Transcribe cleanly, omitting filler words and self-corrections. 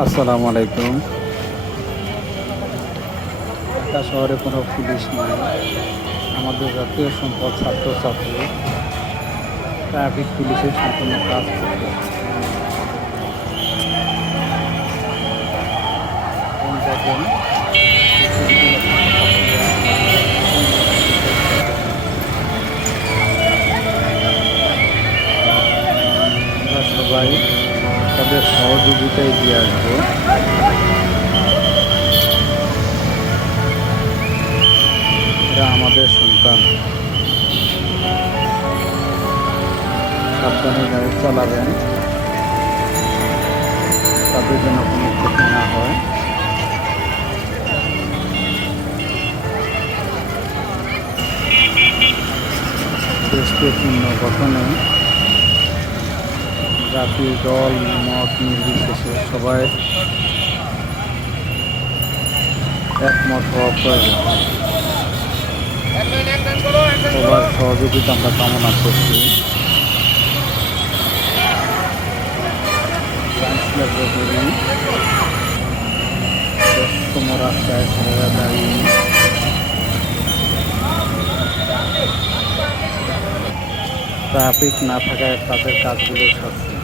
আসসালামু আলাইকুম। ঢাকা শহরে কোনো পুলিশ নাই। আমাদের জাতীয় সম্পদ ছাত্রছাত্রী ট্রাফিক পুলিশের সম্পূর্ণ কাজ করতেছে। এবং দেখেন আমরা সবাই তাদের সহযোগিতায় দিয়ে আসবো। এরা আমাদের সন্তান। সাবধানে গাড়ি চালাবেন, তাদের যেন কোনো ক্ষতি না হয়। দেশকে পুনর্গঠনে জাতি, দল, মত নির্বিশেষে সবাই একমত হওয়া প্রয়োজন। সবার সহযোগিতা আমরা কামনা করছি। সায়েন্স ল্যাবরেটরি ব্যস্ততম রাস্তায় ছেলেরা দাঁড়িয়ে ট্রাফিক না থাকায় তাদের কাজগুলো সারছে।